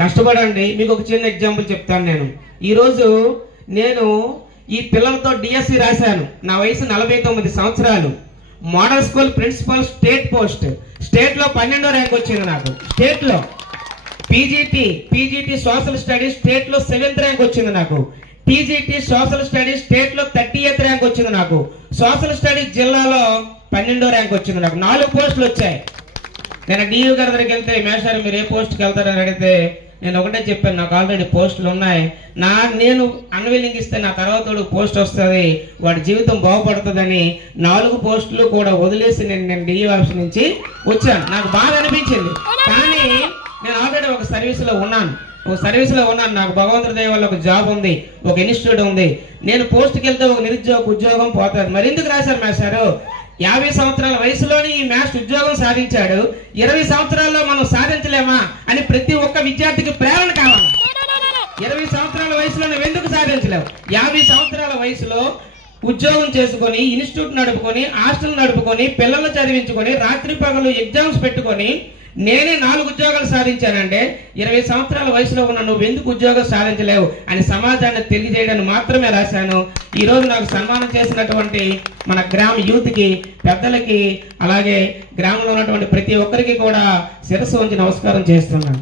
కష్టపడండి. మీకు ఒక చిన్న ఎగ్జాంపుల్ చెప్తాను. నేను ఈ పిల్లలతో డిఎస్సి రాశాను. నా వయసు 49 సంవత్సరాలు. Model school principal state post, state లో 12వ ర్యాంక్ వచ్చింది నాకు. స్టేట్ లో పీజీటీ సోషల్ స్టడీస్ స్టేట్ లో 7th ర్యాంక్ వచ్చింది నాకు. టీజీటీ సోషల్ స్టడీస్ స్టేట్ లో 30th ర్యాంక్ వచ్చింది నాకు. సోషల్ స్టడీస్ జిల్లాలో 12వ ర్యాంక్ వచ్చింది నాకు. 4 పోస్టులు వచ్చాయి. నేను డియూ గారి దగ్గరికి వెళ్తే, మేషారు మీరు ఏ పోస్ట్కి వెళ్తారని అడిగితే నేను ఒకటే చెప్పాను, నాకు ఆల్రెడీ పోస్టులు ఉన్నాయి. నేను అన్విల్లింగ్ ఇస్తే నా తర్వాత పోస్ట్ వస్తుంది, వాడి జీవితం బాగుపడుతుందని 4 పోస్టులు కూడా వదిలేసి నేను డియూ ఆఫీస్ నుంచి వచ్చాను. నాకు బాగా అనిపించింది. కానీ నేను ఆల్రెడీ ఒక సర్వీస్లో ఉన్నాను. నాకు భగవంతుడి దయ వల్ల ఒక జాబ్ ఉంది, ఒక ఇన్స్టిట్యూట్ ఉంది. నేను పోస్ట్కి వెళ్తే ఒక నిరుద్యోగ ఉద్యోగం పోతుంది. మరి ఎందుకు రాశారు మేషారు? 50 సంవత్సరాల వయసులోని ఈ మ్యాథ్స్ ఉద్యోగం సాధించాడు. 20 సంవత్సరాల్లో మనం సాధించలేమా అని ప్రతి ఒక్క విద్యార్థికి ప్రేరణ కావాలి. 20 సంవత్సరాల వయసులో నువ్వు ఎందుకు సాధించలేవు? 50 సంవత్సరాల వయసులో ఉద్యోగం చేసుకొని, ఇన్స్టిట్యూట్ నడుపుకొని, హాస్టల్ నడుపుకొని, పిల్లలు చదివించుకొని, రాత్రి పగలు ఎగ్జామ్స్ పెట్టుకొని నేనే 4 ఉద్యోగాలు సాధించానంటే 20 సంవత్సరాల వయసులో ఉన్న నువ్వు ఎందుకు ఉద్యోగం సాధించలేవు అని సమాజాన్ని తెలియజేయడానికి మాత్రమే రాశాను. ఈ రోజు నాకు సన్మానం చేసినటువంటి మన గ్రామ యూత్ కి, పెద్దలకి, అలాగే గ్రామంలో ఉన్నటువంటి ప్రతి ఒక్కరికి కూడా శిరస్సు వంచి నమస్కారం చేస్తున్నాను.